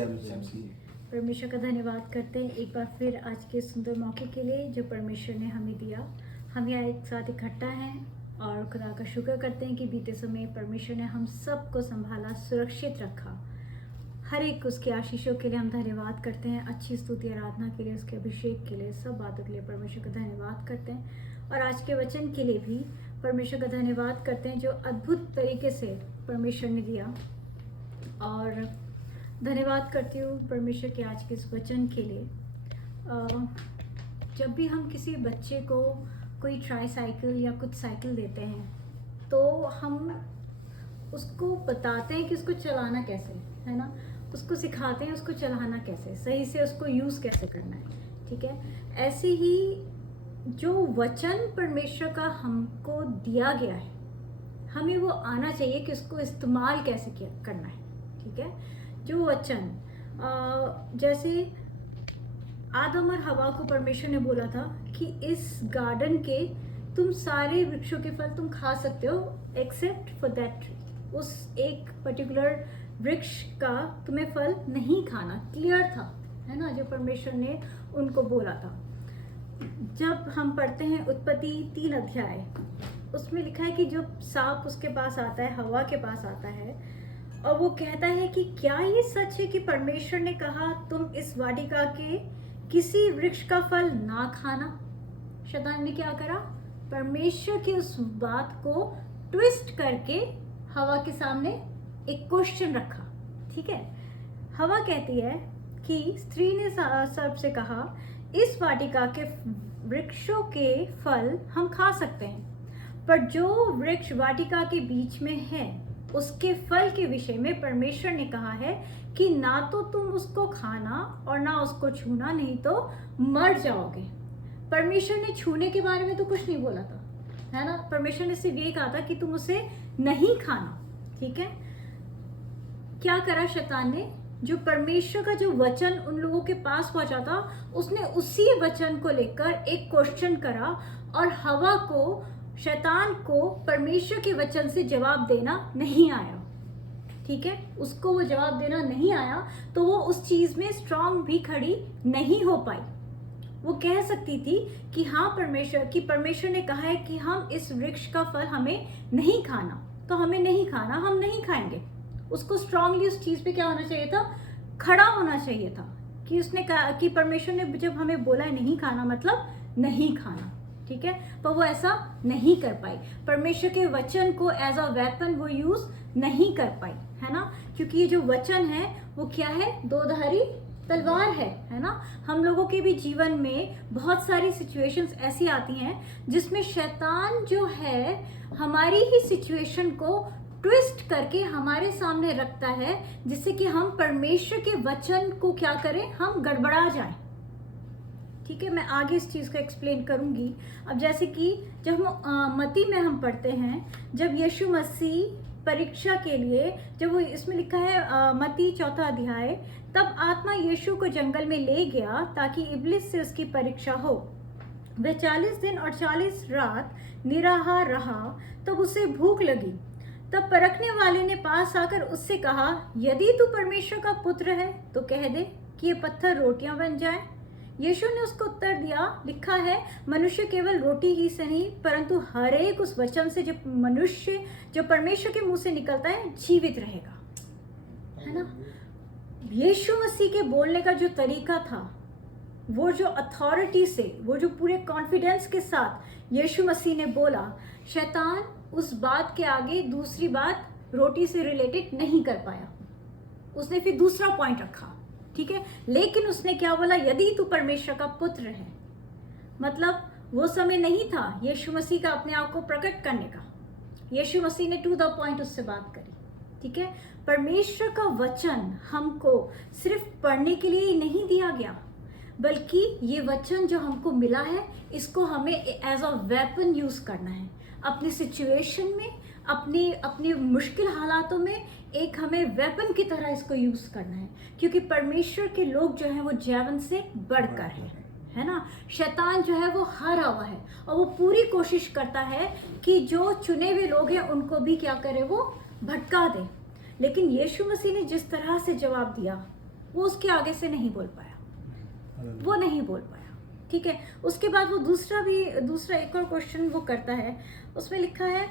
परमेश्वर का धन्यवाद करते हैं एक बार फिर आज के सुंदर मौके के लिए जो परमेश्वर ने हमें दिया। हम यहाँ एक साथ इकट्ठा हैं और खुदा का शुक्र करते हैं कि बीते समय परमेश्वर ने हम सबको संभाला, सुरक्षित रखा। हर एक उसके आशीषों के लिए हम धन्यवाद करते हैं। अच्छी स्तुति आराधना के लिए, उसके अभिषेक के लिए, सब बातों के लिए परमेश्वर का धन्यवाद करते हैं। और आज के वचन के लिए भी परमेश्वर का धन्यवाद करते हैं जो अद्भुत तरीके से परमेश्वर ने दिया। और धन्यवाद करती हूँ परमेश्वर के आज के इस वचन के लिए। जब भी हम किसी बच्चे को कोई ट्राई साइकिल या कुछ साइकिल देते हैं तो हम उसको बताते हैं कि उसको चलाना कैसे है ना, उसको सिखाते हैं उसको चलाना कैसे, सही से उसको यूज़ कैसे करना है। ठीक है, ऐसे ही जो वचन परमेश्वर का हमको दिया गया है हमें वो आना चाहिए कि उसको इस्तेमाल कैसे करना है। ठीक है, जो वचन जैसे आदम और हवा को परमेश्वर ने बोला था कि इस गार्डन के तुम सारे वृक्षों के फल तुम खा सकते हो एक्सेप्ट फॉर दैट ट्री, उस एक पर्टिकुलर वृक्ष का तुम्हें फल नहीं खाना। क्लियर था है ना, जो परमेश्वर ने उनको बोला था। जब हम पढ़ते हैं उत्पत्ति 3 अध्याय, उसमें लिखा है कि जब सांप उसके पास आता है, हवा के पास आता है और वो कहता है कि क्या ये सच है कि परमेश्वर ने कहा तुम इस वाटिका के किसी वृक्ष का फल ना खाना। शैतान ने क्या करा, परमेश्वर की उस बात को ट्विस्ट करके हवा के सामने एक क्वेश्चन रखा। ठीक है, हवा कहती है कि स्त्री ने सर्प से कहा इस वाटिका के वृक्षों के फल हम खा सकते हैं, पर जो वृक्ष वाटिका के बीच में है उसके फल के विषय में परमेश्वर ने कहा है कि ना तो तुम उसको खाना और ना उसको छूना, नहीं तो मर जाओगे। परमेश्वर ने छूने के बारे में तो कुछ नहीं बोला था है ना, परमेश्वर ने सिर्फ ये कहा था कि तुम उसे नहीं खाना। ठीक है, क्या करा शैतान ने, जो परमेश्वर का जो वचन उन लोगों के पास पहुंचा था उसने उसी वचन को लेकर एक क्वेश्चन करा और हवा को, शैतान को परमेश्वर के वचन से जवाब देना नहीं आया। ठीक है, उसको वो जवाब देना नहीं आया तो वो उस चीज में स्ट्रांग भी खड़ी नहीं हो पाई। वो कह सकती थी कि हाँ परमेश्वर ने कहा है कि हम इस वृक्ष का फल हमें नहीं खाना, तो हमें नहीं खाना, हम नहीं खाएंगे। उसको स्ट्रांगली उस चीज पे क्या होना चाहिए था, खड़ा होना चाहिए था कि उसने कहा कि परमेश्वर ने जब हमें बोला है नहीं खाना मतलब नहीं खाना। ठीक है, पर वो ऐसा नहीं कर पाई, परमेश्वर के वचन को एज अ वेपन वो यूज नहीं कर पाई है ना, क्योंकि ये जो वचन है वो क्या है, दोधारी तलवार है ना। हम लोगों के भी जीवन में बहुत सारी सिचुएशंस ऐसी आती हैं जिसमें शैतान जो है हमारी ही सिचुएशन को ट्विस्ट करके हमारे सामने रखता है, जिससे कि हम परमेश्वर के वचन को क्या करें, हम गड़बड़ा जाएं। ठीक है, मैं आगे इस चीज़ को एक्सप्लेन करूंगी। अब जैसे कि जब हम मत्ती में हम पढ़ते हैं, जब यीशु मसीह परीक्षा के लिए, जब वो इसमें लिखा है मत्ती 4 अध्याय, तब आत्मा यीशु को जंगल में ले गया ताकि इब्लिस से उसकी परीक्षा हो। वह 40 दिन और 40 रात निराहार रहा, तब उसे भूख लगी। तब परखने वाले ने पास आकर उससे कहा यदि तू परमेश्वर का पुत्र है तो कह दे कि ये पत्थर रोटियां बन जाएं। यीशु ने उसको उत्तर दिया, लिखा है मनुष्य केवल रोटी ही से नहीं परंतु हर एक उस वचन से जो परमेश्वर के मुंह से निकलता है जीवित रहेगा। है ना, यीशु मसीह के बोलने का जो तरीका था, वो जो अथॉरिटी से, वो जो पूरे कॉन्फिडेंस के साथ यीशु मसीह ने बोला, शैतान उस बात के आगे दूसरी बात रोटी से रिलेटेड नहीं कर पाया। उसने फिर दूसरा पॉइंट रखा। ठीक है, लेकिन उसने क्या बोला, यदि तू परमेश्वर का पुत्र है। मतलब वो समय नहीं था यीशु मसीह का अपने आप को प्रकट करने का। यीशु मसीह ने टू द पॉइंट उससे बात करी। ठीक है, परमेश्वर का वचन हमको सिर्फ पढ़ने के लिए ही नहीं दिया गया, बल्कि ये वचन जो हमको मिला है इसको हमें एज अ वेपन यूज करना है अपनी सिचुएशन में, अपनी मुश्किल हालातों में। एक हमें वेपन की तरह इसको यूज करना है, क्योंकि परमेश्वर के लोग जो हैं वो जीवन से बढ़कर है ना। शैतान जो है वो हारा हुआ है और वो पूरी कोशिश करता है कि जो चुने हुए लोग हैं उनको भी क्या करे, वो भटका दे। लेकिन यीशु मसीह ने जिस तरह से जवाब दिया वो उसके आगे से नहीं बोल पाया, वो नहीं बोल पाया। ठीक है, उसके बाद वो दूसरा एक और क्वेश्चन वो करता है, उसमें लिखा है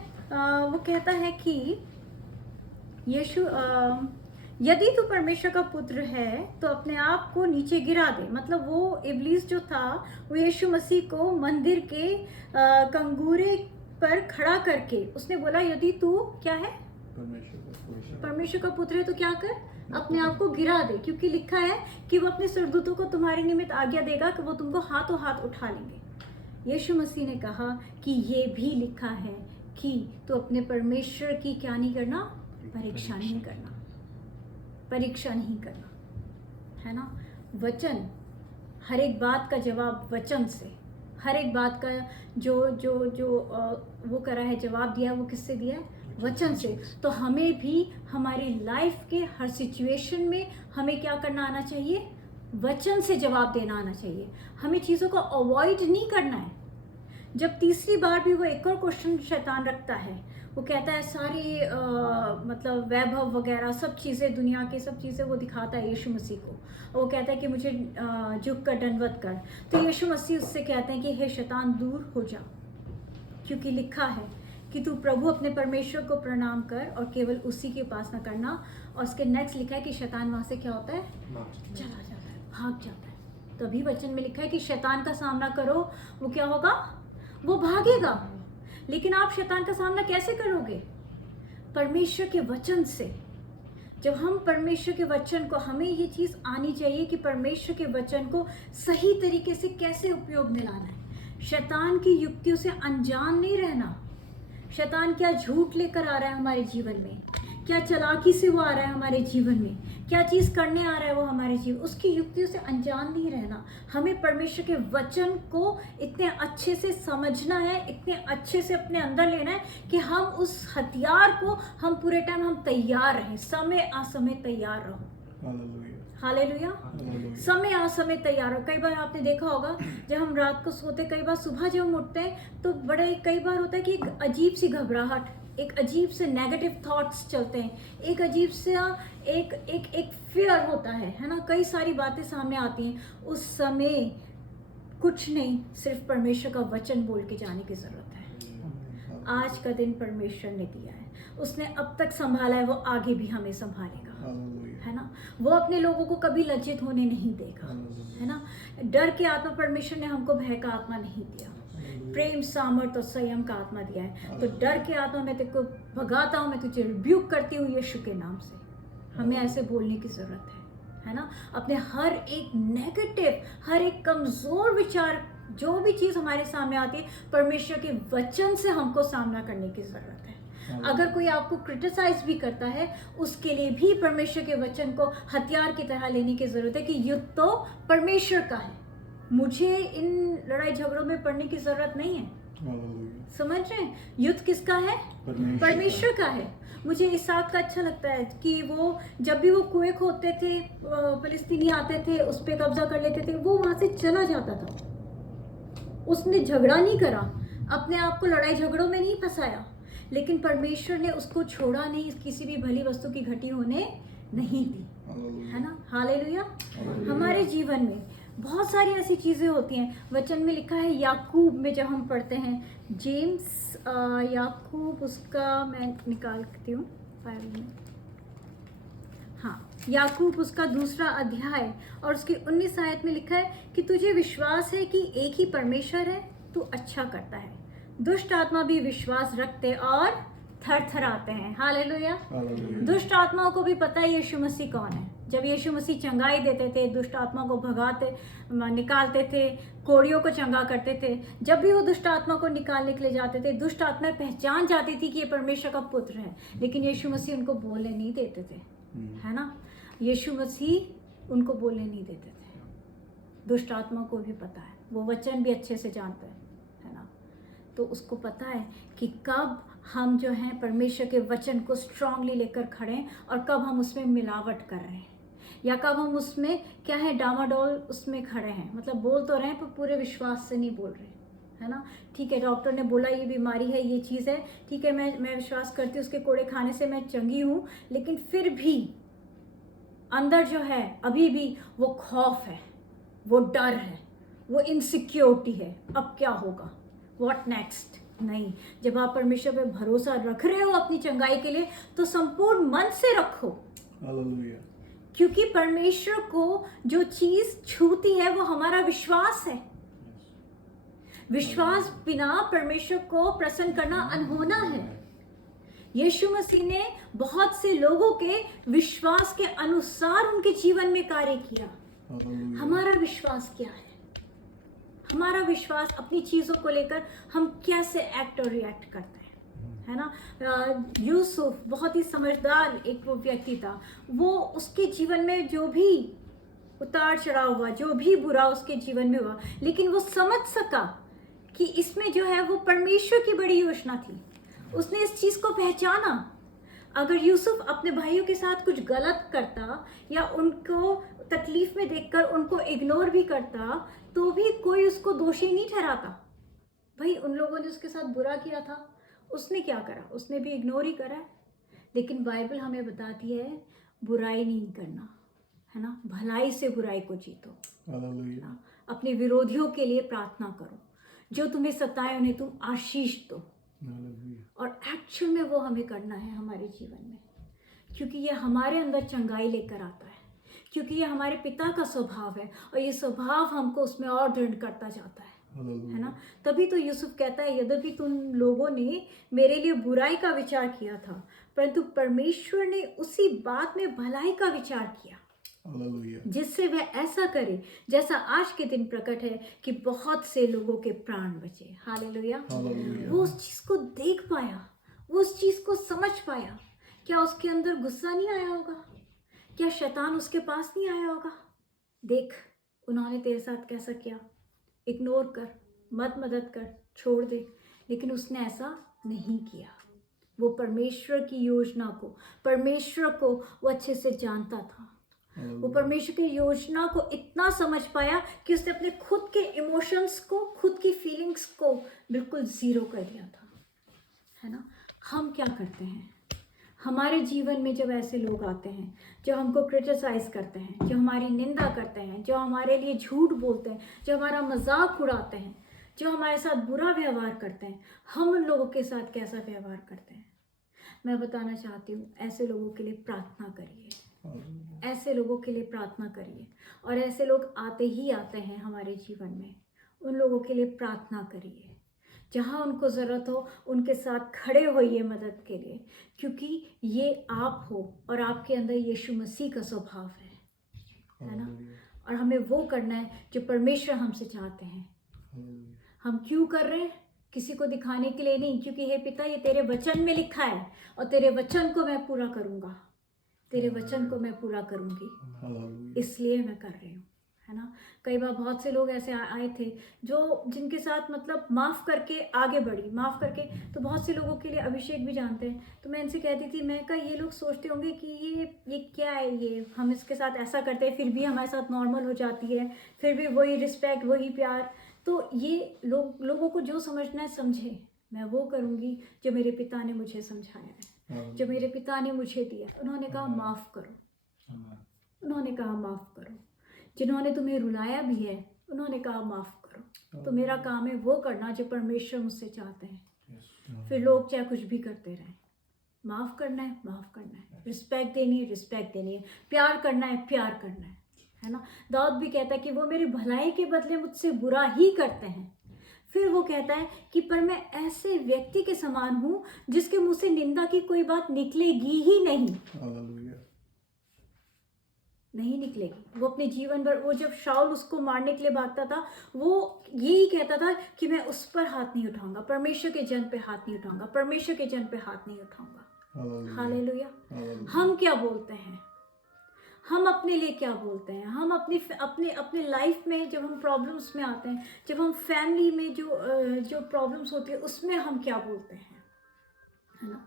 वो कहता है कि यीशु यदि तू परमेश्वर का पुत्र है तो अपने आप को नीचे गिरा दे। मतलब वो इब्लीस जो था वो यीशु मसीह को मंदिर के कंगूरे पर खड़ा करके उसने बोला यदि तू क्या है परमेश्वर का पुत्र है तो क्या कर, अपने आप को गिरा दे, क्योंकि लिखा है कि वो अपने स्वर्गदूतों को तुम्हारे निमित्त आज्ञा देगा कि वो तुमको हाथों हाथ उठा लेंगे। यीशु मसीह ने कहा कि ये भी लिखा है कि तू अपने परमेश्वर की क्या नहीं करना, परीक्षा नहीं करना, परीक्षा नहीं करना, है ना। वचन, हर एक बात का जवाब वचन से, हर एक बात का जो वो करा है, जवाब दिया है, वो किससे दिया है, वचन से। तो हमें भी हमारी लाइफ के हर सिचुएशन में हमें क्या करना आना चाहिए, वचन से जवाब देना आना चाहिए। हमें चीज़ों को अवॉइड नहीं करना है। जब तीसरी बार भी वो एक और क्वेश्चन शैतान रखता है, वो कहता है सारी मतलब वैभव वगैरह सब चीज़ें, दुनिया की सब चीज़ें वो दिखाता है यीशु मसीह को, और वो कहता है कि मुझे झुक कर दंडवत कर। तो यीशु मसीह उससे कहते हैं कि हे शैतान दूर हो जा, क्योंकि लिखा है कि तू प्रभु अपने परमेश्वर को प्रणाम कर और केवल उसी की उपासना करना। और उसके नेक्स्ट लिखा है कि शैतान वहाँ से क्या होता है, चला जाता है, भाग जाता है। तभी वचन में लिखा है कि शैतान का सामना करो, वो क्या होगा, वो भागेगा। लेकिन आप शैतान का सामना कैसे करोगे, परमेश्वर के वचन से। जब हम परमेश्वर के वचन को, हमें ये चीज़ आनी चाहिए कि परमेश्वर के वचन को सही तरीके से कैसे उपयोग में लाना है। शैतान की युक्तियों से अनजान नहीं रहना। शैतान क्या झूठ लेकर आ रहा है हमारे जीवन में, क्या चालाकी से वो आ रहा है हमारे जीवन में, क्या चीज़ करने आ रहा है वो हमारे जीवन, उसकी युक्तियों से अनजान नहीं रहना। हमें परमेश्वर के वचन को इतने अच्छे से समझना है, इतने अच्छे से अपने अंदर लेना है कि हम उस हथियार को, हम पूरे टाइम हम तैयार रहें, समय असमय तैयार रहो। हालेलुया। समय असमय तैयार हो। कई बार आपने देखा होगा जब हम रात को सोते, कई बार सुबह जब हम उठते हैं तो बड़े कई बार होता है कि एक अजीब सी घबराहट, एक अजीब से नेगेटिव थॉट्स चलते हैं, एक अजीब सा एक एक एक फियर होता है ना। कई सारी बातें सामने आती हैं। उस समय कुछ नहीं, सिर्फ परमेश्वर का वचन बोल के जाने की जरूरत है। आज का दिन परमेश्वर ने दिया है, उसने अब तक संभाला है, वो आगे भी हमें संभालेगा, है ना। वो अपने लोगों को कभी लज्जित होने नहीं देगा, है ना। डर के आत्मा परमेश्वर ने हमको भय का आत्मा नहीं दिया, प्रेम, सामर्थ और संयम का आत्मा दिया है। तो डर के आत्मा मैं तेरे को भगाता हूँ, मैं तुझे रिब्यूक करती हूँ यीशु के नाम से। हमें ऐसे बोलने की जरूरत है ना। अपने हर एक नेगेटिव, हर एक कमजोर विचार, जो भी चीज हमारे सामने आती है, परमेश्वर के वचन से हमको सामना करने की जरूरत है। अगर कोई आपको क्रिटिसाइज भी करता है, उसके लिए भी परमेश्वर के वचन को हथियार की तरह लेने की जरूरत है कि युद्ध तो परमेश्वर का है, मुझे इन लड़ाई झगड़ों में पड़ने की जरूरत नहीं है। समझ रहे हैं, युद्ध किसका है, परमेश्वर का है। मुझे इसहाक का अच्छा लगता है कि वो जब भी वो कुएं खोदते थे, फिलिस्तीनी आते थे, उस पर कब्जा कर लेते थे, वो वहां से चला जाता था। उसने झगड़ा नहीं करा, अपने आप को लड़ाई झगड़ों में नहीं फंसाया, लेकिन परमेश्वर ने उसको छोड़ा नहीं, किसी भी भली वस्तु की घटी होने नहीं दी, है ना। हालेलुया। हमारे जीवन में बहुत सारी ऐसी चीज़ें होती हैं। वचन में लिखा है, याकूब में जब हम पढ़ते हैं, जेम्स याकूब, उसका मैं निकालती हूँ बाइबल में, हाँ, याकूब उसका 2 अध्याय और उसकी 19 आयत में लिखा है कि तुझे विश्वास है कि एक ही परमेश्वर है, तू अच्छा करता है। दुष्ट आत्मा भी विश्वास रखते और थरथराते हैं। हालेलुया। दुष्ट आत्माओं को भी पता है यीशु मसीह कौन है। जब यीशु मसीह चंगाई देते थे, दुष्ट आत्मा को भगाते, निकालते थे, कोड़ियों को चंगा करते थे, जब भी वो दुष्ट आत्मा को निकालने के लिए जाते थे, दुष्ट आत्मा पहचान जाती थी कि ये परमेश्वर का पुत्र है, लेकिन यीशु मसीह उनको बोलने नहीं देते थे, है ना। यीशु मसीह उनको बोलने नहीं देते थे। दुष्ट आत्मा को भी पता है, वो वचन भी अच्छे से जानता है ना। तो उसको पता है कि कब हम जो हैं परमेश्वर के वचन को स्ट्रांगली लेकर खड़े हैं और कब हम उसमें मिलावट कर रहे हैं, या कब हम उसमें क्या है, डामाडोल उसमें खड़े हैं। मतलब बोल तो रहे हैं पर पूरे विश्वास से नहीं बोल रहे, है ना। ठीक है, डॉक्टर ने बोला ये बीमारी है, ये चीज़ है, ठीक है, मैं विश्वास करती हूँ, उसके कोड़े खाने से मैं चंगी हूँ, लेकिन फिर भी अंदर जो है अभी भी वो खौफ है, वो डर है, वो इनसिक्योरिटी है, अब क्या होगा, व्हाट नेक्स्ट। नहीं, जब आप परमेश्वर पे भरोसा रख रहे हो अपनी चंगाई के लिए तो संपूर्ण मन से रखो। Hallelujah. क्योंकि परमेश्वर को जो चीज छूती है वो हमारा विश्वास है। विश्वास बिना परमेश्वर को प्रसन्न करना अनहोना है। यीशु मसीह ने बहुत से लोगों के विश्वास के अनुसार उनके जीवन में कार्य किया। Hallelujah. हमारा विश्वास क्या है? हमारा विश्वास अपनी चीजों को लेकर हम कैसे एक्ट और रिएक्ट करते हैं, है ना। यूसुफ बहुत ही समझदार एक वो व्यक्ति था। वो उसके जीवन में जो भी उतार चढ़ाव हुआ, जो भी बुरा उसके जीवन में हुआ, लेकिन वो समझ सका कि इसमें जो है वो परमेश्वर की बड़ी योजना थी। उसने इस चीज को पहचाना। अगर यूसुफ अपने भाइयों के साथ कुछ गलत करता या उनको तकलीफ में देखकर उनको इग्नोर भी करता तो भी कोई उसको दोषी नहीं ठहराता। भाई उन लोगों ने उसके साथ बुरा किया था, उसने क्या करा? उसने भी इग्नोर ही करा है। लेकिन बाइबल हमें बताती है बुराई नहीं करना, है ना, भलाई से बुराई को जीतो। Hallelujah. अपने विरोधियों के लिए प्रार्थना करो, जो तुम्हें सताए उन्हें तुम आशीष दो। Hallelujah. और एक्चुअल में वो हमें करना है हमारे जीवन में, क्योंकि ये हमारे अंदर चंगाई लेकर आता है, क्योंकि ये हमारे पिता का स्वभाव है और ये स्वभाव हमको उसमें और दृढ़ करता जाता है Hallelujah. ना। तभी तो यूसुफ कहता है, यद्यपि तुम लोगों ने मेरे लिए बुराई का विचार किया था, परंतु परमेश्वर ने उसी बात में भलाई का विचार किया, Hallelujah. जिससे वह ऐसा करे जैसा आज के दिन प्रकट है कि बहुत से लोगों के प्राण बचे। हालेलुया। Hallelujah. वो उस चीज को देख पाया, वो उस चीज को समझ पाया। क्या उसके अंदर गुस्सा नहीं आया होगा? क्या शैतान उसके पास नहीं आया होगा? देख, उन्होंने तेरे साथ कैसा किया, इग्नोर कर, मत मदद कर, छोड़ दे। लेकिन उसने ऐसा नहीं किया। वो परमेश्वर की योजना को, परमेश्वर को वो अच्छे से जानता था। वो परमेश्वर की योजना को इतना समझ पाया कि उसने अपने खुद के इमोशंस को, खुद की फीलिंग्स को बिल्कुल जीरो कर दिया था, है ना। हम क्या करते हैं हमारे जीवन में जब ऐसे लोग आते हैं जो हमको क्रिटिसाइज करते हैं, जो हमारी निंदा करते हैं, जो हमारे लिए झूठ बोलते हैं, जो हमारा मजाक उड़ाते हैं, जो हमारे साथ बुरा व्यवहार करते हैं, हम उन लोगों के साथ कैसा व्यवहार करते हैं? मैं बताना चाहती हूँ, ऐसे लोगों के लिए प्रार्थना करिए, ऐसे लोगों के लिए प्रार्थना करिए। और ऐसे लोग आते ही आते हैं हमारे जीवन में, उन लोगों के लिए प्रार्थना करिए। जहाँ उनको ज़रूरत हो उनके साथ खड़े होइए मदद के लिए, क्योंकि ये आप हो और आपके अंदर यीशु मसीह का स्वभाव है ना। और हमें वो करना है जो परमेश्वर हमसे चाहते हैं। हम क्यों कर रहे हैं? किसी को दिखाने के लिए नहीं, क्योंकि हे पिता, ये तेरे वचन में लिखा है और तेरे वचन को मैं पूरा करूँगा, तेरे वचन को मैं पूरा करूँगी, इसलिए मैं कर रही हूँ, है ना। कई बार बहुत से लोग ऐसे आए थे जो जिनके साथ मतलब माफ़ करके आगे बढ़ी, माफ़ करके। तो बहुत से लोगों के लिए अभिषेक भी जानते हैं, तो मैं इनसे कहती थी, मैं कहा ये लोग सोचते होंगे कि ये क्या है, ये हम इसके साथ ऐसा करते हैं फिर भी हमारे साथ नॉर्मल हो जाती है, फिर भी वही रिस्पेक्ट, वही प्यार। तो ये लोगों को जो समझना है समझे। मैं वो करूँगी जो मेरे पिता ने मुझे समझाया है, जो मेरे पिता ने मुझे दिया। उन्होंने कहा माफ़ करो, उन्होंने कहा माफ़ करो। जिन्होंने तुम्हें रुलाया भी है उन्होंने कहा माफ़ करो। तो मेरा काम है वो करना जो परमेश्वर मुझसे चाहते हैं। फिर लोग चाहे कुछ भी करते रहें, माफ़ करना है, माफ़ करना है, रिस्पेक्ट देनी है, रिस्पेक्ट देनी है, प्यार करना है, प्यार करना है ना। दाऊद भी कहता है कि वो मेरी भलाई के बदले मुझसे बुरा ही करते हैं। फिर वो कहता है कि पर मैं ऐसे व्यक्ति के समान हूँ जिसके मुंह से निंदा की कोई बात निकलेगी ही नहीं, नहीं निकलेगी। वो अपने जीवन भर, वो जब शाऊल उसको मारने के लिए भागता था, वो यही कहता था कि मैं उस पर हाथ नहीं उठाऊंगा, परमेश्वर के जन पे हाथ नहीं उठाऊंगा, परमेश्वर के जन पे हाथ नहीं उठाऊंगा। हालेलुया। हम क्या बोलते हैं? हम अपने लिए क्या बोलते हैं? हम अपने लाइफ में जब हम प्रॉब्लम्स में आते हैं, जब हम फैमिली में जो प्रॉब्लम्स होती है उसमें हम क्या बोलते हैं, है ना।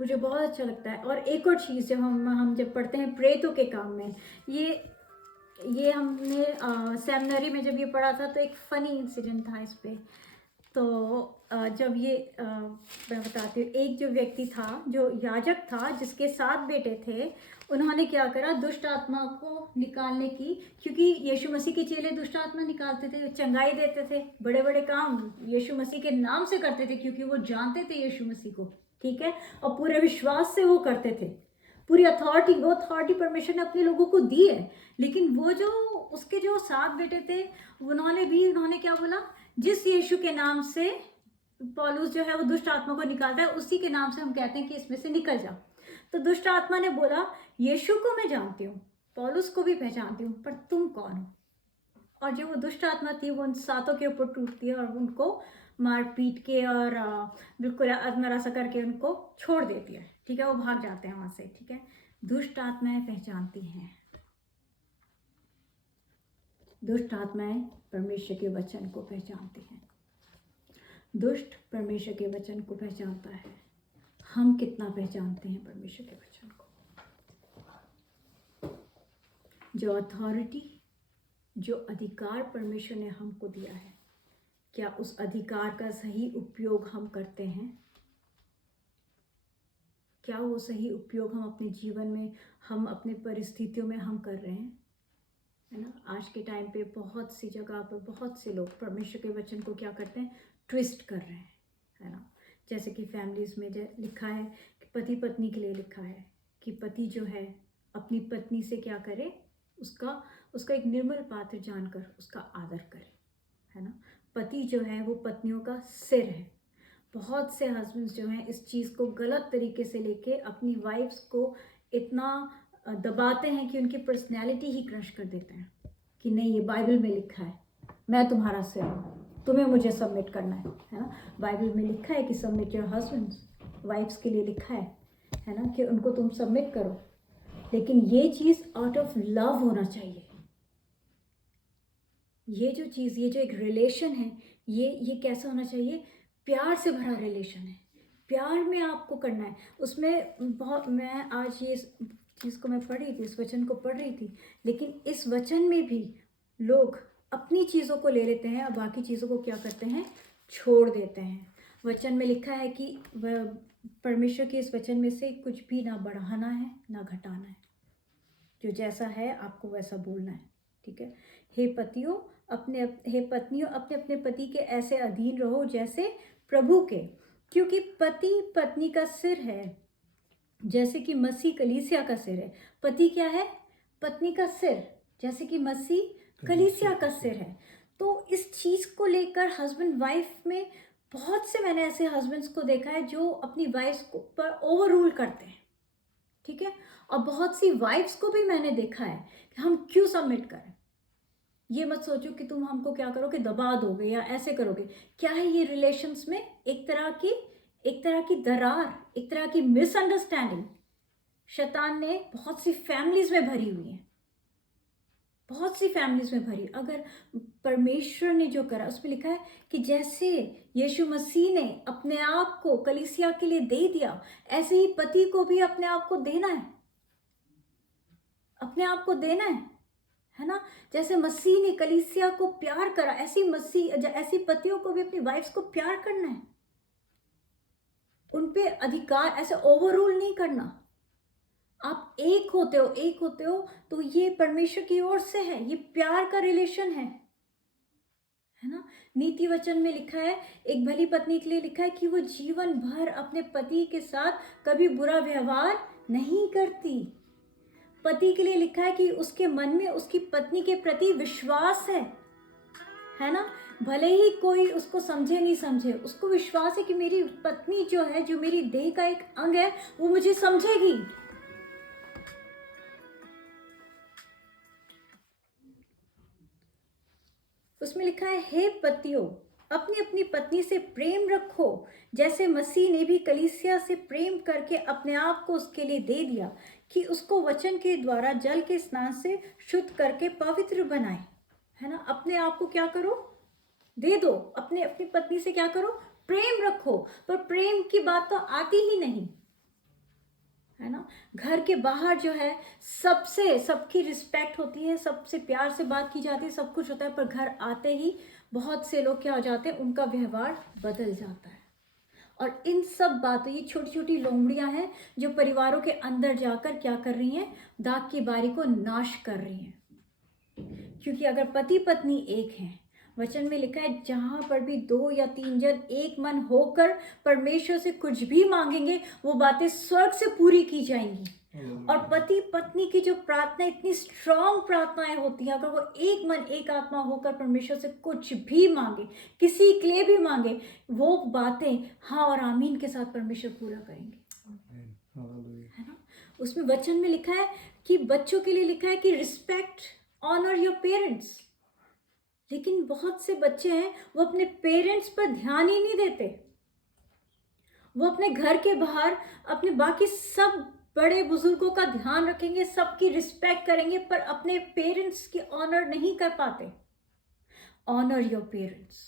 मुझे बहुत अच्छा लगता है। और एक और चीज़, जब हम जब पढ़ते हैं प्रेतों के काम में, ये हमने सेमिनरी में जब ये पढ़ा था तो एक फ़नी इंसिडेंट था इस पे। तो जब ये मैं बताती हूँ, एक जो व्यक्ति था जो याजक था जिसके 7 बेटे थे, उन्होंने क्या करा, दुष्ट आत्मा को निकालने की, क्योंकि यीशु मसीह के चेले दुष्ट आत्मा निकालते थे, चंगाई देते थे, बड़े बड़े काम यीशु मसीह के नाम से करते थे, क्योंकि वो जानते थे यीशु मसीह को, ठीक है, और पूरे विश्वास से वो करते थे। पूरी अथॉरिटी, वो अथॉरिटी परमेश्वर ने अपने लोगों को दी है। लेकिन वो जो उसके जो 7 बेटे थे, उन्होंने क्या बोला, जिस यीशु के नाम से पौलुस जो है वो दुष्ट आत्मा को निकालता है, उसी के नाम से हम कहते हैं कि इसमें से निकल जा। तो दुष्ट आत्मा ने बोला, यीशु को मैं जानती हूँ, पौलुस को भी पहचानती हूँ, पर तुम कौन हो? और जो वो दुष्ट आत्मा थी वो उन 7 के ऊपर टूटती है और उनको मार पीट के और बिल्कुल अधमरा सा करके उनको छोड़ देती है, ठीक है, वो भाग जाते हैं वहां से, ठीक है। दुष्ट आत्माएं पहचानती हैं, दुष्ट आत्माएं परमेश्वर के वचन को पहचानती हैं। दुष्ट परमेश्वर के वचन को पहचानता है। हम कितना पहचानते हैं परमेश्वर के वचन को? जो अथॉरिटी, जो अधिकार परमेश्वर ने हमको दिया है, क्या उस अधिकार का सही उपयोग हम करते हैं? क्या वो सही उपयोग हम अपने जीवन में, हम अपने परिस्थितियों में हम कर रहे हैं? है ना, आज के टाइम पे बहुत सी जगह पर बहुत से लोग परमेश्वर के वचन को क्या करते हैं, ट्विस्ट कर रहे हैं, है ना। जैसे कि फैमिलीज में लिखा है कि पति पत्नी के लिए लिखा है कि पति जो है अपनी पत्नी से क्या करे, उसका एक निर्मल पात्र जानकर उसका आदर करे, है ना। पति जो है वो पत्नियों का सिर है। बहुत से हस्बैंड्स जो हैं इस चीज़ को गलत तरीके से लेके अपनी वाइफ्स को इतना दबाते हैं कि उनकी पर्सनैलिटी ही क्रश कर देते हैं कि नहीं, ये बाइबल में लिखा है, मैं तुम्हारा सिर हूँ, तुम्हें मुझे सबमिट करना है ना। बाइबल में लिखा है कि सबमिट योर हस्बैंड्स, वाइफ्स के लिए लिखा है ना, कि उनको तुम सबमिट करो। लेकिन ये चीज़ आउट ऑफ लव होना चाहिए। ये जो चीज़, ये जो एक रिलेशन है, ये कैसा होना चाहिए? प्यार से भरा रिलेशन है, प्यार में आपको करना है। उसमें बहुत, मैं आज ये चीज़ को मैं पढ़ रही थी, इस वचन को पढ़ रही थी, लेकिन इस वचन में भी लोग अपनी चीज़ों को ले लेते हैं और बाकी चीज़ों को क्या करते हैं, छोड़ देते हैं। वचन में लिखा है कि परमेश्वर के इस वचन में से कुछ भी ना बढ़ाना है ना घटाना है, जो जैसा है आपको वैसा बोलना है, ठीक है। हे पतियों अपने अपने पति के ऐसे अधीन रहो जैसे प्रभु के, क्योंकि पति पत्नी का सिर है, जैसे कि मसीह कलीसिया का सिर है। पति क्या है? पत्नी का सिर, जैसे कि मसीह कलीसिया का सिर है। तो इस चीज़ को लेकर हस्बैंड वाइफ में बहुत से मैंने ऐसे हस्बैंड्स को देखा है जो अपनी वाइफ्स को पर ओवर रूल करते हैं, ठीक है। और बहुत सी वाइफ्स को भी मैंने देखा है कि हम क्यों सबमिट करें। ये मत सोचो कि तुम हमको क्या करोगे, दबा दोगे या ऐसे करोगे। क्या है ये रिलेशंस में एक तरह की दरार, एक तरह की मिसअंडरस्टैंडिंग शैतान ने बहुत सी फैमिलीज में भरी हुई है, बहुत सी फैमिलीज में भरी। अगर परमेश्वर ने जो करा, उसमें लिखा है कि जैसे यीशु मसीह ने अपने आप को कलीसिया के लिए दे दिया, ऐसे ही पति को भी अपने आप को देना है, अपने आप को देना है ना। जैसे मसीह ने कलीसिया को प्यार करा, ऐसी पतियों को भी अपनी वाइफ्स को प्यार करना है, उन पे अधिकार ऐसे ओवर रूल नहीं करना। आप एक होते हो तो ये परमेश्वर की ओर से है, ये प्यार का रिलेशन है ना। नीति वचन में लिखा है, एक भली पत्नी के लिए लिखा है कि वो जीवन भर अपने पति के साथ कभी बुरा व्यवहार नहीं करती। पति के लिए लिखा है कि उसके मन में उसकी पत्नी के प्रति विश्वास है ना। भले ही कोई उसको समझे नहीं समझे, उसको विश्वास है कि मेरी पत्नी जो है, जो मेरी देह का एक अंग है, वो मुझे समझेगी। उसमें लिखा है, हे पतियों अपनी अपनी पत्नी से प्रेम रखो, जैसे मसीह ने भी कलीसिया से प्रेम करके अपने आप को उसके लिए दे दिया, कि उसको वचन के द्वारा जल के स्नान से शुद्ध करके पवित्र बनाए, है ना। अपने आप को क्या करो, दे दो। अपनी पत्नी से क्या करो, प्रेम रखो। पर प्रेम की बात तो आती ही नहीं, है ना। घर के बाहर जो है सबसे सबकी रिस्पेक्ट होती है, सबसे प्यार से बात की जाती है, सब कुछ होता है, पर घर आते ही बहुत से लोग क्या हो जाते हैं, उनका व्यवहार बदल जाता है। और इन सब बातों, ये छोटी छोटी लोमड़ियां हैं जो परिवारों के अंदर जाकर क्या कर रही हैं, दाग की बारी को नाश कर रही हैं। क्योंकि अगर पति पत्नी एक हैं, वचन में लिखा है जहां पर भी 2 या 3 जन एक मन होकर परमेश्वर से कुछ भी मांगेंगे वो बातें स्वर्ग से पूरी की जाएंगी। और पति पत्नी की जो प्रार्थना इतनी स्ट्रांग प्रार्थनाएं होती हैं, अगर वो एक मन एक आत्मा होकर परमेश्वर से कुछ भी मांगे, किसी के लिए भी मांगे, वो बातें हाँ और आमीन के साथ परमेश्वर पूरा करेंगे, है ना। उसमें वचन में लिखा है कि बच्चों के लिए लिखा है कि रिस्पेक्ट ऑनर योर पेरेंट्स। लेकिन बहुत से बच्चे हैं वो अपने पेरेंट्स पर ध्यान ही नहीं देते। वो अपने घर के बाहर अपने बाकी सब बड़े बुजुर्गों का ध्यान रखेंगे, सबकी रिस्पेक्ट करेंगे, पर अपने पेरेंट्स की ऑनर नहीं कर पाते। ऑनर योर पेरेंट्स,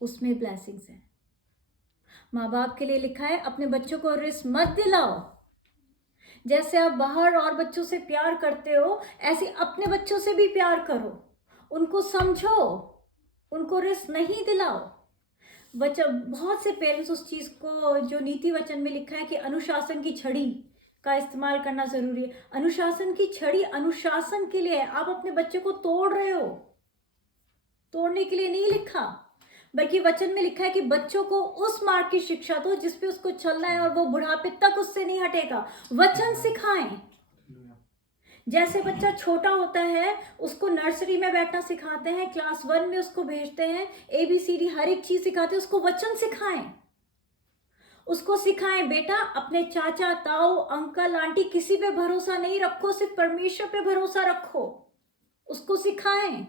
उसमें ब्लेसिंग्स है। माँ बाप के लिए लिखा है अपने बच्चों को रिस्क मत दिलाओ। जैसे आप बाहर और बच्चों से प्यार करते हो, ऐसे अपने बच्चों से भी प्यार करो, उनको समझो, उनको रिस्क नहीं दिलाओ। बहुत से पेरेंट्स उस चीज को, जो नीति वचन में लिखा है कि अनुशासन की छड़ी का इस्तेमाल करना जरूरी है, अनुशासन की छड़ी अनुशासन के लिए है। आप अपने बच्चे को तोड़ रहे हो, तोड़ने के लिए नहीं लिखा, बल्कि वचन में लिखा है कि बच्चों को उस मार्ग की शिक्षा दो जिस पे उसको चलना है और वो बुढ़ापे तक उससे नहीं हटेगा। वचन सिखाएं। जैसे बच्चा छोटा होता है उसको नर्सरी में बैठना सिखाते हैं, क्लास 1 में उसको भेजते हैं, ABCD हर एक चीज सिखाते हैं, उसको वचन सिखाएं। उसको सिखाएं बेटा अपने चाचा ताऊ अंकल आंटी किसी पे भरोसा नहीं रखो, सिर्फ परमेश्वर पे भरोसा रखो। उसको सिखाएं,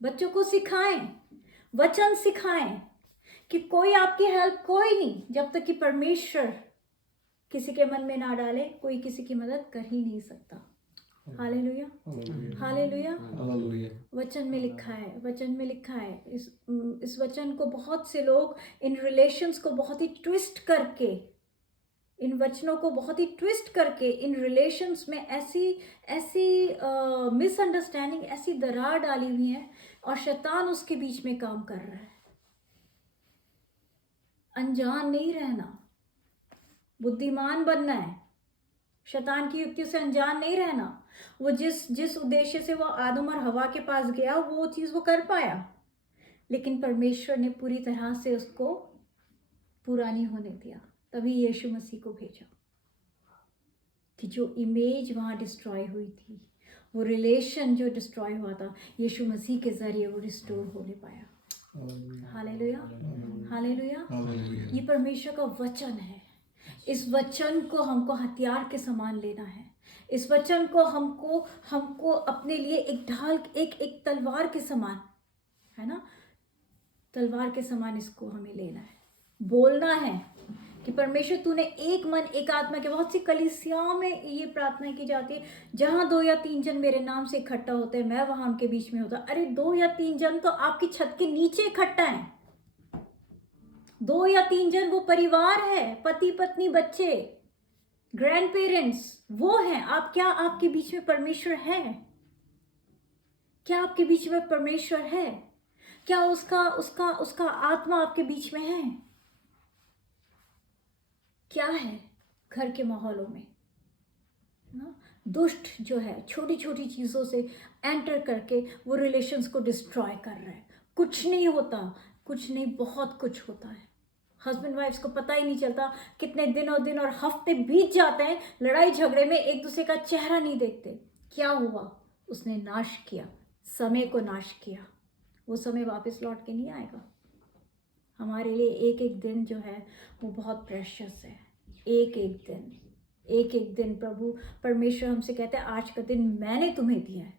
बच्चों को सिखाएं, वचन सिखाएं कि कोई आपकी हेल्प कोई नहीं, जब तक कि परमेश्वर किसी के मन में ना डाले, कोई किसी की मदद कर ही नहीं सकता। Hallelujah, hallelujah. वचन में लिखा है, वचन में लिखा है। इस वचन को बहुत से लोग इन रिलेशंस को बहुत ही ट्विस्ट करके, इन वचनों को बहुत ही ट्विस्ट करके इन रिलेशंस में ऐसी मिसअंडरस्टैंडिंग, ऐसी दरार डाली हुई है, और शैतान उसके बीच में काम कर रहा है। अनजान नहीं रहना, बुद्धिमान बनना है, शैतान की युक्ति से अनजान नहीं रहना। वो जिस उद्देश्य से वो आदम और हवा के पास गया, वो चीज वो कर पाया, लेकिन परमेश्वर ने पूरी तरह से उसको पूरा नहीं होने दिया। तभी यीशु मसीह को भेजा कि जो इमेज वहां डिस्ट्रॉय हुई थी, वो रिलेशन जो डिस्ट्रॉय हुआ था, यीशु मसीह के जरिए वो रिस्टोर होने पाया। Hallelujah, hallelujah. ये परमेश्वर का वचन है। इस वचन को हमको हथियार के समान लेना है। इस वचन को हमको अपने लिए एक ढाल, एक तलवार के समान, है ना, तलवार के समान इसको हमें लेना है। बोलना है कि परमेश्वर तूने एक मन एक आत्मा के, बहुत सी कलीसियाओं में ये प्रार्थना की जाती है, जहां 2 या 3 जन मेरे नाम से इकट्ठा होते हैं, मैं वहां उनके बीच में होता। अरे 2 या 3 जन तो आपकी छत के नीचे इकट्ठा है। 2 या 3 जन वो परिवार है, पति पत्नी बच्चे ग्रैंड पेरेंट्स, वो हैं आप। क्या आपके बीच में परमेश्वर है? क्या आपके बीच में परमेश्वर है? क्या उसका आत्मा आपके बीच में है? क्या है घर के माहौलों में ना? दुष्ट जो है छोटी छोटी चीजों से एंटर करके वो रिलेशंस को डिस्ट्रॉय कर रहा है। कुछ नहीं होता, कुछ नहीं, बहुत कुछ होता है। हस्बैंड वाइफ्स को पता ही नहीं चलता, कितने दिन और हफ्ते बीत जाते हैं लड़ाई झगड़े में, एक दूसरे का चेहरा नहीं देखते। क्या हुआ? उसने नाश किया, समय को नाश किया। वो समय वापस लौट के नहीं आएगा। हमारे लिए एक एक दिन जो है वो बहुत प्रेशियस है। एक एक दिन प्रभु परमेश्वर हमसे कहते हैं आज का दिन मैंने तुम्हें दिया है,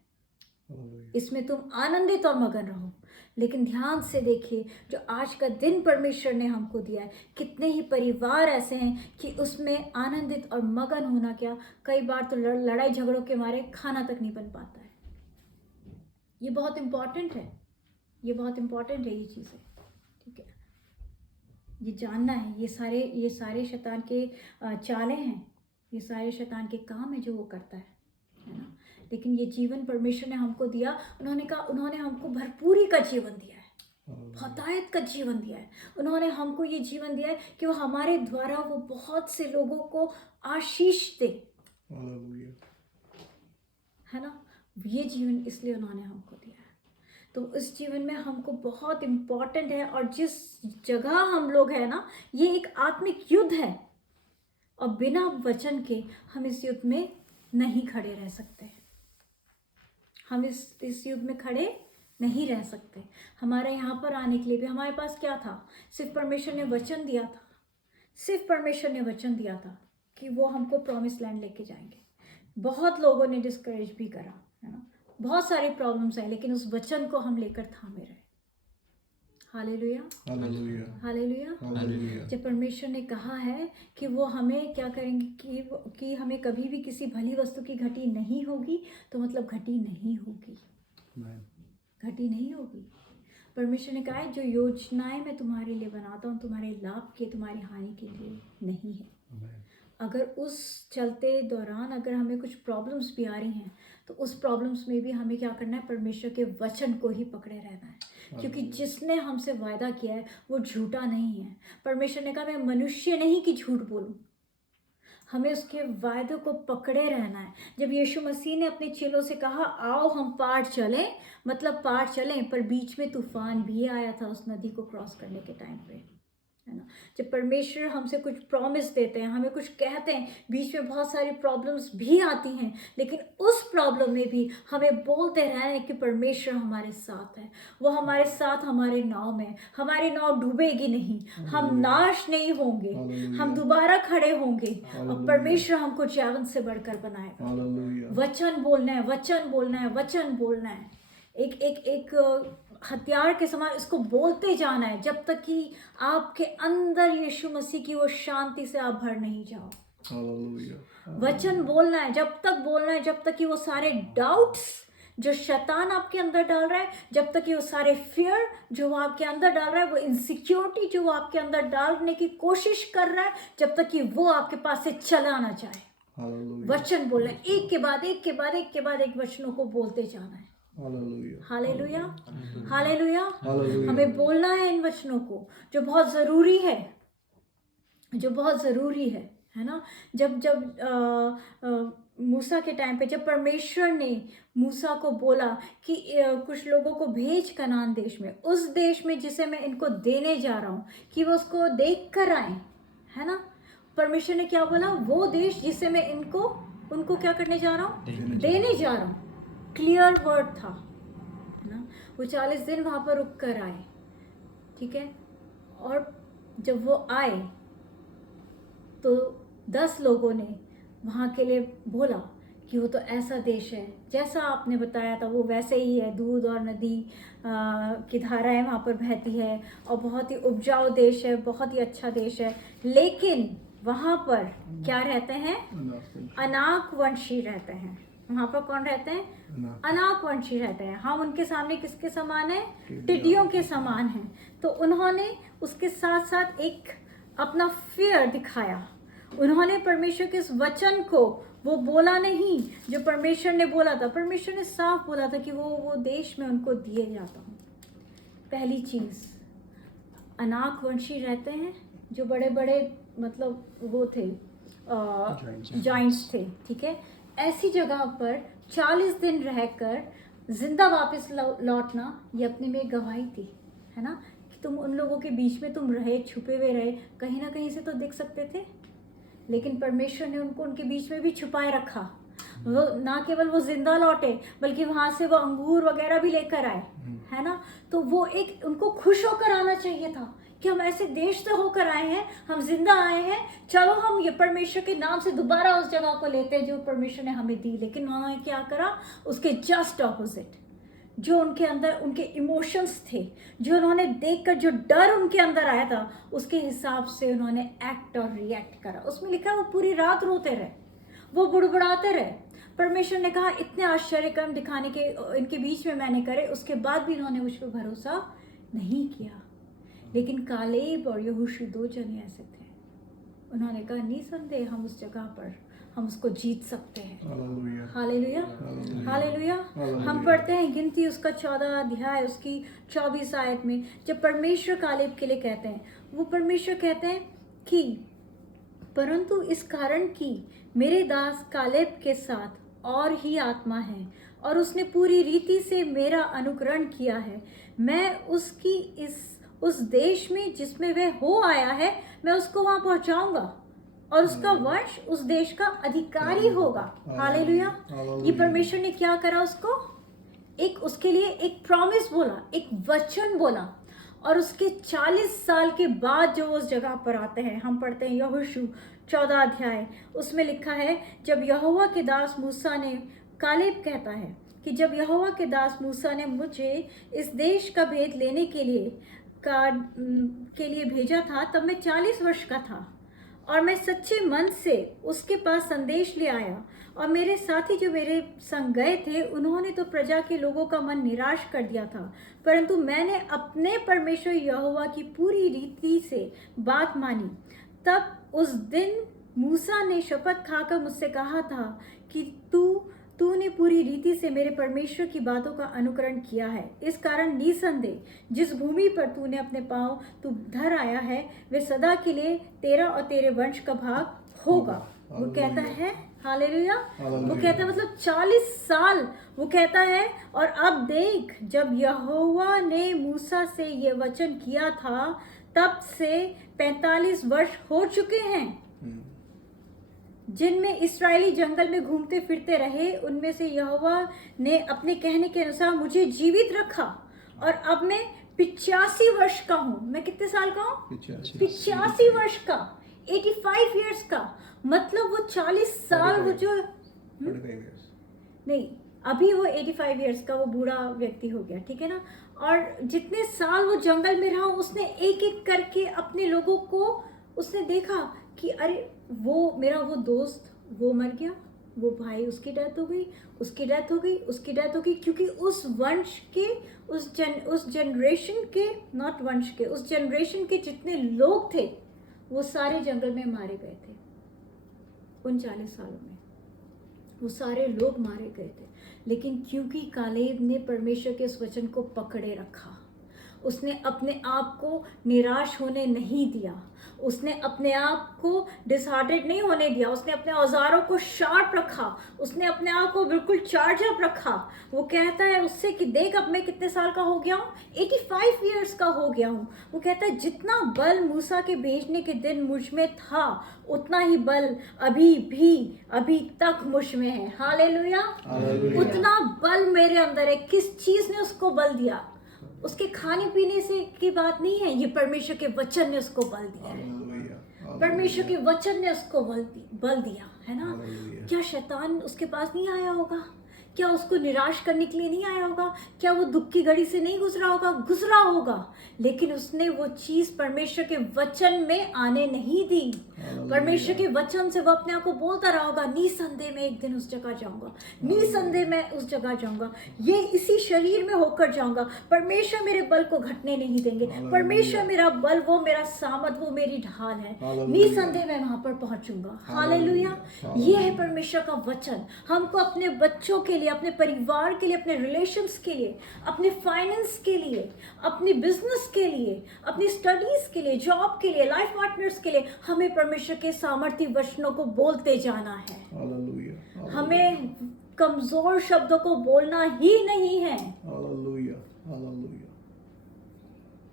इसमें तुम आनंदित और मगन रहो। लेकिन ध्यान से देखिए, जो आज का दिन परमेश्वर ने हमको दिया है, कितने ही परिवार ऐसे हैं कि उसमें आनंदित और मगन होना क्या, कई बार तो लड़ाई झगड़ों के मारे खाना तक नहीं बन पाता है। ये बहुत इंपॉर्टेंट है, ये बहुत इंपॉर्टेंट है ये चीज़ें, ठीक है। ये जानना है, ये सारे शैतान के चालें हैं, ये सारे शैतान के काम है जो वो करता है ना। लेकिन ये जीवन परमेश्वर ने हमको दिया, उन्होंने हमको भरपूरी का जीवन दिया है, हदायत का जीवन दिया है। उन्होंने हमको ये जीवन दिया है कि वो हमारे द्वारा वो बहुत से लोगों को आशीष दे, हालेलुया। है ना। ये जीवन इसलिए उन्होंने हमको दिया है। तो इस जीवन में हमको बहुत इम्पोर्टेंट है, और जिस जगह हम लोग हैं ना, ये एक आत्मिक युद्ध है, और बिना वचन के हम इस युद्ध में नहीं खड़े रह सकते। हम इस युद्ध में खड़े नहीं रह सकते। हमारे यहाँ पर आने के लिए भी हमारे पास क्या था? सिर्फ परमेश्वर ने वचन दिया था, सिर्फ परमेश्वर ने वचन दिया था कि वो हमको प्रॉमिस लैंड लेके जाएंगे। बहुत लोगों ने डिस्करेज भी करा, है ना, बहुत सारी प्रॉब्लम्स आए, लेकिन उस वचन को हम लेकर थामे रहे। Hallelujah, hallelujah, hallelujah, hallelujah. जब परमेश्वर ने कहा है कि वो हमें क्या करेंगे, कि हमें कभी भी किसी भली वस्तु की घटी नहीं होगी, तो मतलब घटी नहीं होगी, घटी नहीं होगी। परमेश्वर ने कहा है, जो योजनाएं मैं तुम्हारे लिए बनाता हूँ, तुम्हारे लाभ के, तुम्हारी हानि के लिए नहीं है। अगर उस चलते दौरान अगर हमें कुछ प्रॉब्लम्स भी आ रही हैं, तो उस प्रॉब्लम्स में भी हमें क्या करना है? परमेश्वर के वचन को ही पकड़े रहना है, क्योंकि जिसने हमसे वायदा किया है वो झूठा नहीं है। परमेश्वर ने कहा, मैं मनुष्य नहीं कि झूठ बोलूं। हमें उसके वायदे को पकड़े रहना है। जब यीशु मसीह ने अपने चेलों से कहा, आओ हम पार चलें, मतलब पार चलें, पर बीच में तूफान भी आया था उस नदी को क्रॉस करने के टाइम पे, है ना। जब परमेश्वर हमसे कुछ प्रॉमिस देते हैं, हमें कुछ कहते हैं, बीच में बहुत सारी प्रॉब्लम्स भी आती हैं, लेकिन उस प्रॉब्लम में भी हमें बोलते रहना है कि परमेश्वर हमारे साथ है, वो हमारे साथ हमारे नाव में, हमारी नाव डूबेगी नहीं, हम नाश नहीं होंगे, हम दोबारा खड़े होंगे, और परमेश्वर हमको जीवन से बढ़कर बनाएगा। हालेलुया। वचन बोलना है, वचन बोलना है, वचन बोलना है, एक एक एक हथियार के समान इसको बोलते जाना है, जब तक कि आपके अंदर यीशु मसीह की वो शांति से आप भर नहीं जाओ। हालेलुया। वचन बोलना है, जब तक बोलना है, जब तक कि वो सारे डाउट्स जो शैतान आपके अंदर डाल रहा है, जब तक कि वो सारे फियर जो वो आपके अंदर डाल रहा है, वो इनसिक्योरिटी जो वो आपके अंदर डालने की कोशिश कर रहा है, जब तक कि वो आपके पास से चला ना जाए। हालेलुया। वचन बोलना है, एक के बाद एक के बाद एक के बाद एक वचनों को बोलते जाना है। हालेलुया। Hallelujah, hallelujah. हालेलुया। हमें बोलना है इन वचनों को, जो बहुत ज़रूरी है, जो बहुत ज़रूरी है ना। जब जब मूसा के टाइम पे जब परमेश्वर ने मूसा को बोला कि कुछ लोगों को भेज कनान देश में, उस देश में जिसे मैं इनको देने जा रहा हूँ, कि वो उसको देख कर आए, है ना। परमेश्वर ने क्या बोला? वो देश जिसे मैं उनको क्या करने जा रहा हूँ? देने जा रहा हूँ। क्लियर वर्ड था, है ना। वो 40 दिन वहाँ पर रुक कर आए, ठीक है। और जब वो आए तो 10 लोगों ने वहाँ के लिए बोला कि वो तो ऐसा देश है जैसा आपने बताया था, वो वैसे ही है, दूध और नदी की धाराएं वहाँ पर बहती है, और बहुत ही उपजाऊ देश है, बहुत ही अच्छा देश है। लेकिन वहाँ पर क्या रहते हैं? अनाक वंशी रहते हैं। वहाँ पर कौन रहते हैं? अनाक वंशी रहते हैं। हम उनके सामने किसके समान है? टिड्डियों के समान हैं। तो उन्होंने उसके साथ साथ एक अपना फियर दिखाया। उन्होंने परमेश्वर के इस वचन को वो बोला नहीं जो परमेश्वर ने बोला था। परमेश्वर ने साफ बोला था कि वो देश में उनको दिए जाता हूँ। पहली चीज, अनाक वंशी रहते हैं जो बड़े बड़े मतलब वो थे, जाइंट्स थे, ठीक है। ऐसी जगह पर 40 दिन रहकर जिंदा वापस लौटना, ये अपने में गवाही थी, है ना, कि तुम उन लोगों के बीच में तुम रहे, छुपे हुए रहे, कहीं ना कहीं से तो दिख सकते थे, लेकिन परमेश्वर ने उनको उनके बीच में भी छुपाए रखा। वो ना केवल वो जिंदा लौटे, बल्कि वहां से वो अंगूर वगैरह भी लेकर आए, है ना। तो वो एक उनको खुश होकर आना चाहिए था कि हम ऐसे देश से होकर आए हैं, हम जिंदा आए हैं, चलो हम ये परमेश्वर के नाम से दोबारा उस जगह को लेते हैं जो परमेश्वर ने हमें दी। लेकिन उन्होंने क्या करा? उसके जस्ट ऑपोजिट, जो उनके अंदर उनके इमोशंस थे, जो उन्होंने देखकर जो डर उनके अंदर आया था, उसके हिसाब से उन्होंने एक्ट और रिएक्ट करा। उसमें लिखा वो पूरी रात रोते रहे, वो बुड़बुड़ाते रहे। परमेश्वर ने कहा इतने आश्चर्य कर्म दिखाने के इनके बीच में मैंने करे, उसके बाद भी इन्होंने मुझ पर भरोसा नहीं किया। लेकिन कालेब और यहोशू 2 जने ऐसे थे, उन्होंने कहा निसंदेह हम उस जगह पर हम उसको जीत सकते हैं। हालेलुया। Hallelujah, hallelujah. हम पढ़ते हैं गिनती उसका 14 अध्याय उसकी 24 आयत में, जब परमेश्वर कालेब के लिए कहते हैं, वो परमेश्वर कहते हैं कि परंतु इस कारण कि मेरे दास कालेब के साथ और ही आत्मा है और उसने पूरी रीति से मेरा अनुकरण किया है, मैं उसकी उस देश में जिसमें वह हो आया है, मैं उसको वहां पहुंचाऊंगा और उसका वंश उस देश का अधिकारी होगा। हालेलुया। ये परमेश्वर ने क्या करा, उसको एक उसके लिए एक प्रॉमिस बोला, एक वचन बोला, और उसके 40 साल के बाद जो उस जगह पर आते हैं, हम पढ़ते हैं यहोशू 14 अध्याय, उसमें लिखा है जब यहोवा के दास मूसा ने, कालेब कहता है कि जब यहोवा के दास मूसा ने मुझे इस देश का भेद लेने के लिए भेजा था, तब मैं 40 वर्ष का था और मैं सच्चे मन से उसके पास संदेश ले आया, और मेरे साथी जो मेरे संग गए थे उन्होंने तो प्रजा के लोगों का मन निराश कर दिया था, परंतु मैंने अपने परमेश्वर यहोवा की पूरी रीति से बात मानी। तब उस दिन मूसा ने शपथ खाकर मुझसे कहा था कि तूने पूरी रीति से मेरे परमेश्वर की बातों का अनुकरण किया है, इस कारण निसंदेह जिस भूमि पर तूने अपने पांव तू धर आया है वे सदा के लिए तेरा और तेरे वंश का भाग होगा। वो कहता है हालेलुया, वो कहता है मतलब 40 साल वो कहता है। और अब देख, जब यहोवा ने मूसा से ये वचन किया था तब से 45 वर्ष हो चुके हैं, जिनमें इस्राएली जंगल में घूमते फिरते रहे। उनमें से यहोवा ने अपने कहने के अनुसार मुझे जीवित रखा और अब मैं 85 वर्ष का हूँ। मैं कितने साल का हूँ? 85 वर्ष का, 85 इयर्स का। मतलब वो 40 साल वो जो नहीं, अभी वो 85 इयर्स का वो बूढ़ा व्यक्ति हो गया, ठीक है ना। और जितने साल वो जंगल में रहा, उसने एक एक करके अपने लोगों को उसने देखा कि अरे वो मेरा वो दोस्त वो मर गया, वो भाई उसकी डेथ हो गई, उसकी डेथ हो गई, उसकी डेथ हो गई, क्योंकि उस वंश के उस जनरेशन के, नॉट वंश के, उस जनरेशन के जितने लोग थे वो सारे जंगल में मारे गए थे। उन 40 सालों में वो सारे लोग मारे गए थे। लेकिन क्योंकि कालेब ने परमेश्वर के उस वचन को पकड़े रखा, उसने अपने आप को निराश होने नहीं दिया, उसने अपने आप को डिसहार्टेड नहीं होने दिया, उसने अपने औजारों को शार्प रखा, उसने अपने आप को बिल्कुल चार्ज अप रखा। वो कहता है उससे कि देख अब मैं कितने साल का हो गया हूँ, 85 इयर्स का हो गया हूँ। वो कहता है जितना बल मूसा के भेजने के दिन मुझ में था उतना ही बल अभी तक मुझ में है। हालेलुया। उतना बल मेरे अंदर है। किस चीज ने उसको बल दिया? उसके खाने पीने से की बात नहीं है, ये परमेश्वर के वचन ने उसको बल दिया है। परमेश्वर के वचन ने उसको बल दिया है ना। क्या शैतान उसके पास नहीं आया होगा? क्या उसको निराश करने के लिए नहीं आया होगा? क्या वो दुख की घड़ी से नहीं गुजरा होगा? गुजरा होगा, लेकिन उसने वो चीज परमेश्वर के वचन में आने नहीं दी। परमेश्वर के वचन से वो अपने आप को बोलता रहा होगा, निसंदेह मैं एक दिन उस जगह जाऊंगा, निसंदेह मैं उस जगह जाऊंगा, ये इसी शरीर में होकर जाऊंगा। परमेश्वर मेरे बल को घटने नहीं देंगे। परमेश्वर मेरा बल, वो मेरा सामर्थ, वो मेरी ढाल है। निसंदेह मैं वहां पर पहुंचूंगा। हालेलुया। ये है परमेश्वर का वचन। हमको अपने बच्चों के लिए, अपने परिवार के लिए, अपने रिलेशंस के लिए, अपने फाइनेंस के लिए, अपने बिजनेस के लिए, अपनी स्टडीज के लिए, जॉब के लिए, लाइफ पार्टनर्स के लिए हमें परमेश्वर के सामर्थ्य वचनों को बोलते जाना है। हालेलुया। हमें कमजोर शब्दों को बोलना ही नहीं है। हालेलुया। हालेलुया।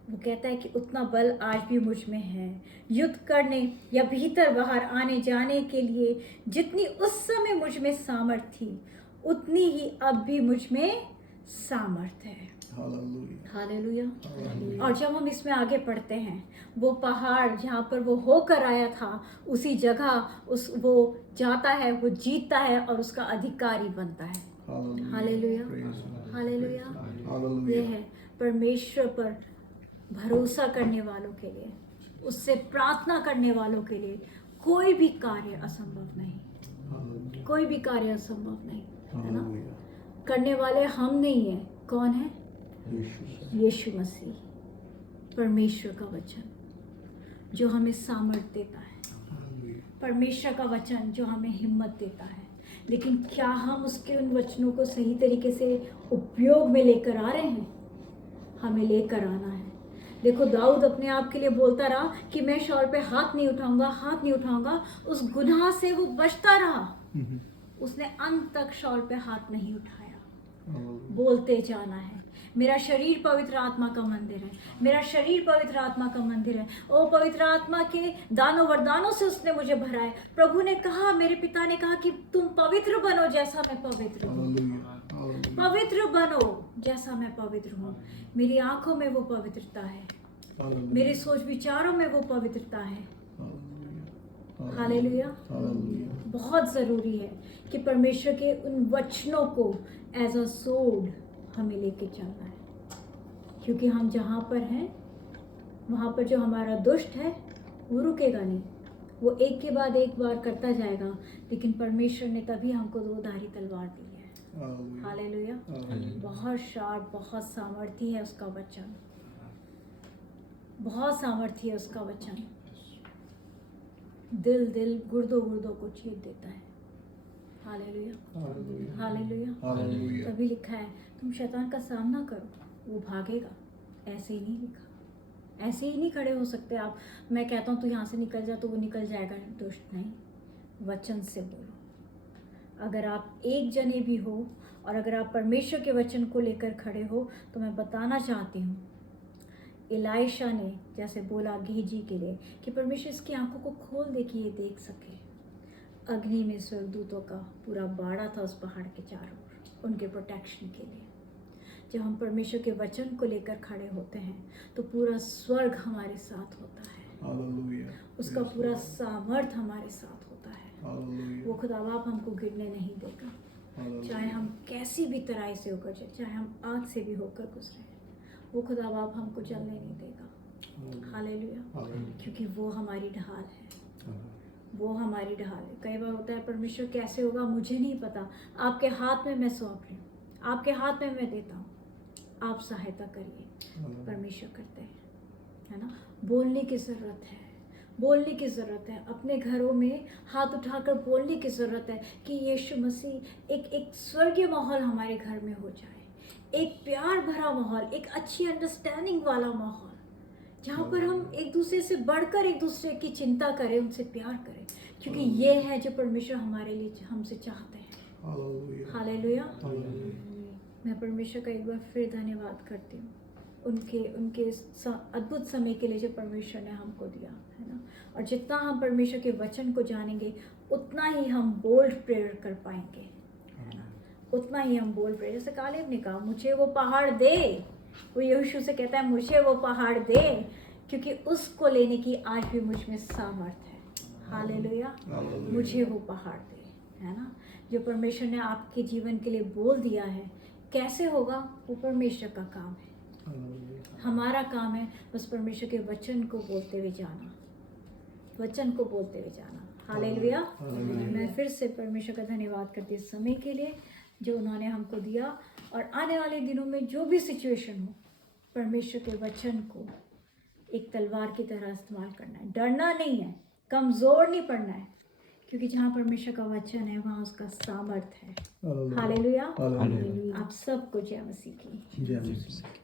वो कहता है कि उतना बल आज भी मुझ में है, युद्ध करने या भीतर बाहर आने जाने के लिए जितनी उस समय मुझ में सामर्थ थी उतनी ही अब भी मुझ में सामर्थ है। हालेलुया। और जब हम इसमें आगे पढ़ते हैं, वो पहाड़ जहाँ पर वो होकर आया था उसी जगह वो जाता है, वो जीतता है और उसका अधिकारी बनता है। हालेलुया। हालेलुया। ये है परमेश्वर पर भरोसा करने वालों के लिए, उससे प्रार्थना करने वालों के लिए कोई भी कार्य असंभव नहीं। कोई भी कार्य असंभव नहीं है ना। करने वाले हम नहीं है, कौन है? यीशु मसीह। परमेश्वर का वचन जो हमें सामर्थ देता है, Hallelujah. परमेश्वर का वचन जो हमें हिम्मत देता है। लेकिन क्या हम उसके उन वचनों को सही तरीके से उपयोग में लेकर आ रहे हैं? हमें लेकर आना है। देखो, दाऊद अपने आप के लिए बोलता रहा कि मैं शाऊल पे हाथ नहीं उठाऊंगा, हाथ नहीं उठाऊंगा। उस गुनाह से वो बचता रहा। उसने अंत तक शाऊल पे हाथ नहीं उठाया। Hallelujah. बोलते जाना है, मेरा शरीर पवित्र आत्मा का मंदिर है, मेरा शरीर पवित्र आत्मा का मंदिर है। ओ पवित्र आत्मा के दानों वरदानों से उसने मुझे भरा है। प्रभु ने कहा, मेरे पिता ने कहा कि तुम पवित्र बनो जैसा मैं पवित्र हूँ। Hallelujah. Hallelujah. पवित्र बनो जैसा मैं पवित्र हूँ। मेरी आंखों में वो पवित्रता है, Hallelujah. मेरे सोच विचारों में वो पवित्रता है। Hallelujah. हालेलुया। Hallelujah. बहुत ज़रूरी है कि परमेश्वर के उन वचनों को एज अ सोड हमें लेके चलना है, क्योंकि हम जहाँ पर हैं वहाँ पर जो हमारा दुष्ट है वो रुकेगा नहीं। वो एक के बाद एक बार करता जाएगा, लेकिन परमेश्वर ने तभी हमको दो धारी तलवार दी है। Hallelujah. हालेलुया। Hallelujah. बहुत शार्प, बहुत सामर्थी है उसका वचन, बहुत सामर्थी है उसका वचन। दिल दिल गुर्दों गुर्दों को चीर देता है। हालेलुया। Hallelujah. हालेलुया। Hallelujah. तभी लिखा है, तुम शैतान का सामना करो, वो भागेगा। ऐसे ही नहीं लिखा, ऐसे ही नहीं खड़े हो सकते आप। मैं कहता हूँ तू यहाँ से निकल जा तो वो निकल जाएगा, दुष्ट नहीं। वचन से बोलो। अगर आप एक जने भी हो और अगर आप परमेश्वर के वचन को लेकर खड़े हो, तो मैं बताना चाहती हूँ, इलाइशा ने जैसे बोला गेहजी के लिए कि परमेश्वर इसकी आंखों को खोल दे कि ये देख सके। अग्नि में स्वर्गदूतों का पूरा बाड़ा था उस पहाड़ के चारों ओर, उनके प्रोटेक्शन के लिए। जब हम परमेश्वर के वचन को लेकर खड़े होते हैं तो पूरा स्वर्ग हमारे साथ होता है, Hallelujah. उसका Yes, पूरा Lord. सामर्थ हमारे साथ होता है। Hallelujah. वो खुदा बाप हमको गिरने नहीं देगा, Hallelujah. चाहे हम कैसी भी तराई से होकर जाए, चाहे हम आग से भी होकर गुजरे, वो खुदा बाप हमको जलने नहीं देगा। Hallelujah. हालेलुया। Hallelujah. क्योंकि वो हमारी ढाल है, Hallelujah. वो हमारी ढाल है। कई बार होता है, परमेश्वर कैसे होगा मुझे नहीं पता, आपके हाथ में मैं सौंप रही हूँ, आपके हाथ में मैं देता हूँ, आप सहायता करिए। Hallelujah. परमेश्वर करते हैं, है ना। बोलने की ज़रूरत है, बोलने की ज़रूरत है। अपने घरों में हाथ उठाकर बोलने की ज़रूरत है कि यीशु मसीह एक स्वर्गीय माहौल हमारे घर में हो जाए, एक प्यार भरा माहौल, एक अच्छी अंडरस्टैंडिंग वाला माहौल, जहाँ पर हम एक दूसरे से बढ़कर एक दूसरे की चिंता करें, उनसे प्यार करें, क्योंकि ये है जो परमेश्वर हमारे लिए हमसे चाहते हैं। Hallelujah. हालेलुया। Hallelujah. मैं परमेश्वर का एक बार फिर धन्यवाद करती हूँ उनके अद्भुत समय के लिए जो परमेश्वर ने हमको दिया है ना। और जितना हम परमेश्वर के वचन को जानेंगे उतना ही हम बोल्ड प्रेयर कर पाएंगे, है ना। उतना ही हम बोल्ड प्रेयर, जैसे कालेब ने कहा, मुझे वो पहाड़ दे। वो यीशु से कहता है, मुझे वो पहाड़ दे, क्योंकि उसको लेने की आज भी मुझ में सामर्थ है। हालेलुया। Hallelujah. मुझे वो पहाड़ दे, है ना। जो परमेश्वर ने आपके जीवन के लिए बोल दिया है, कैसे होगा वो परमेश्वर का काम है। Hallelujah. हमारा काम है बस परमेश्वर के वचन को बोलते हुए जाना, वचन को बोलते हुए जाना। हालेलुया। हालेलुया। मैं फिर से परमेश्वर का धन्यवाद करती हूँ इस समय के लिए जो उन्होंने हमको दिया। और आने वाले दिनों में जो भी सिचुएशन हो, परमेश्वर के वचन को एक तलवार की तरह इस्तेमाल करना है। डरना नहीं है, कमज़ोर नहीं पड़ना है, क्योंकि जहाँ परमेश्वर का वचन है वहाँ उसका सामर्थ है। Hallelujah. हालेलुया। Hallelujah. आप सबको जय मसीह की। जय मसीह।